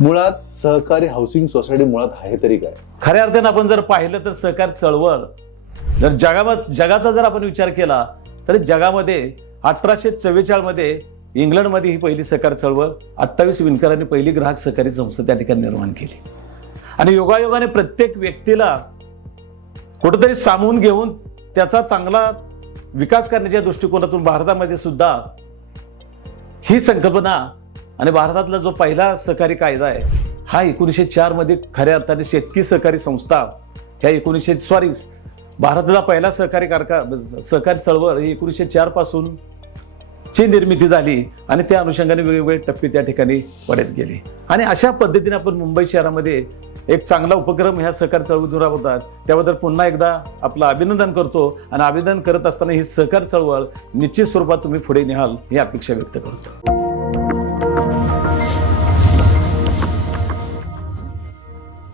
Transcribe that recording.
मुळात सहकारी housing society मुळात आहे तरी काय? खऱ्या अर्थानं आपण जर पाहिलं तर सहकार चळवळ जर जगाचा जर आपण विचार केला तर जगामध्ये 1844 मध्ये इंग्लंडमध्ये ही पहिली सहकार चळवळ 28 विणकरांनी पहिली ग्राहक सहकारी संस्था त्या ठिकाणी निर्माण केली. आणि योगायोगाने प्रत्येक व्यक्तीला कुठेतरी सामावून घेऊन त्याचा चांगला विकास करण्याच्या दृष्टिकोनातून भारतामध्ये सुद्धा ही संकल्पना आणि भारतातला जो पहिला सहकारी कायदा आहे हा 1904 मध्ये खऱ्या अर्थाने शेतकी सहकारी संस्था ह्या भारताचा पहिला सहकारी चळवळ ही 1904 पासून ची निर्मिती झाली आणि त्या अनुषंगाने वेगवेगळे टप्पे त्या ठिकाणी पडत गेले. आणि अशा पद्धतीने आपण मुंबई शहरामध्ये एक चांगला उपक्रम ह्या सहकार चळवळीतून राबवतात. त्याबद्दल पुन्हा एकदा आपलं अभिनंदन करतो आणि अभिनंदन करत असताना ही सहकार चळवळ निश्चित स्वरूपात तुम्ही पुढे न्याल ही अपेक्षा व्यक्त करतो.